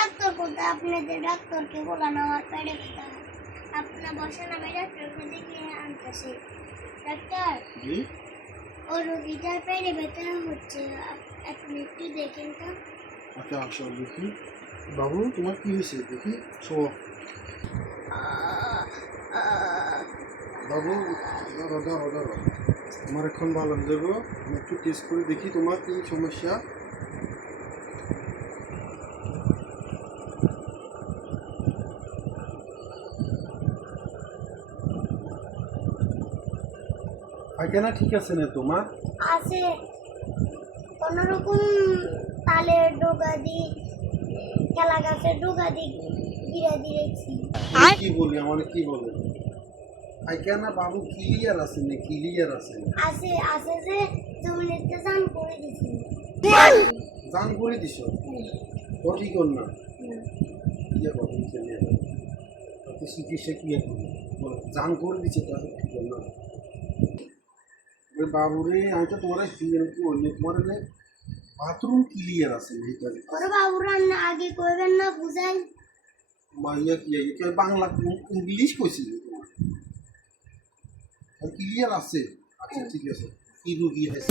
Doctor কোথায়? আপনাদের ডাক্তারকে বলেন আমার পেটে ব্যথা। আপনার বসেন, আমি ডাক্তারকে দেখে আনতেছি। ডাক্তার, জি ও রোগীটার পেটে ব্যথা হচ্ছে, আপনি একটু দেখেন তো। আচ্ছা আসো দেখি। বাবু তোমার কি হয়েছে দেখি। শো বাবু, দাঁড়া দাঁড়া দাঁড়া, আমার এখন ভালো হয়ে যাবো। আমি একটু টেস্ট করে দেখি তোমার কি সমস্যা। পায়খানা ঠিক আছে না তোমার? আছে কোনোরকম তালের ডোগা দিয়ে, কেলা গাছের ডোগা দিয়ে গিরা দিয়েছি। কি বলি আমার কি বলে? পায়খানা বাবু ক্লিয়ার আছে না? ক্লিয়ার আছে আছে আছে যে জমিতে চান করে দিছি। জান করে দিছ তো ঠিক কর না। ইয়ে করো চলে তো চিকিৎসা কি করবো? জান করে দিচ্ছে তো ঠিক কর না। বাবুরে আমি তো তোমার কি অন্য তোমার বাথরুম ক্লিয়ার আছে ওরে বাবু রান্না আগে করবেন না, বুঝাই। মাইয়া কি বাংলা ইংলিশ কইছিল তোমার ক্লিয়ার আছে। আচ্ছা ঠিক আছে, কি রুগী আছে